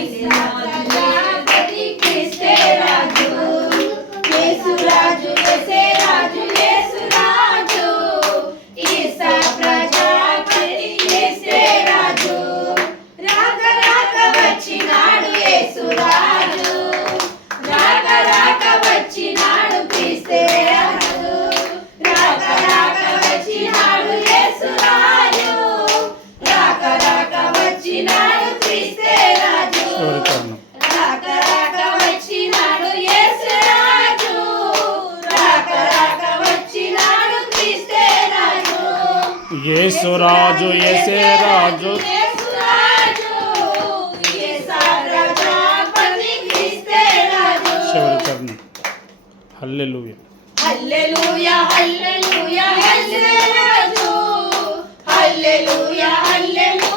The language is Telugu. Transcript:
ప్రజాపతి క్రీస్తే రాజు, యేసు రాజు, యేసే రాజు, యేసు రాజు, ఈసా ప్రజాపతి యేసే రాజు, రాక రాక వచ్చినాడు యేసు రాజు, రాక రాక వచ్చినాడు క్రీస్తే రాజు, రాక రాక వచ్చినాడు యేసు రాజు, రాక రాక వచ్చినాడు క్రీస్తే రాజు, రాక రాక వచ్చినాడు యేసు రాజు, రాక రాక వచ్చినాడు క్రీస్తే రాజు, యేసు రాజు, యేసే రాజు, యేసు రాజు, యేసా ప్రజాపతి క్రీస్తే రాజు. చివరి చరణం. హల్లెలూయా, హల్లెలూయా, హల్లెలూయా, యేసే రాజు, హల్లెలూయా, హల్లెలూయా.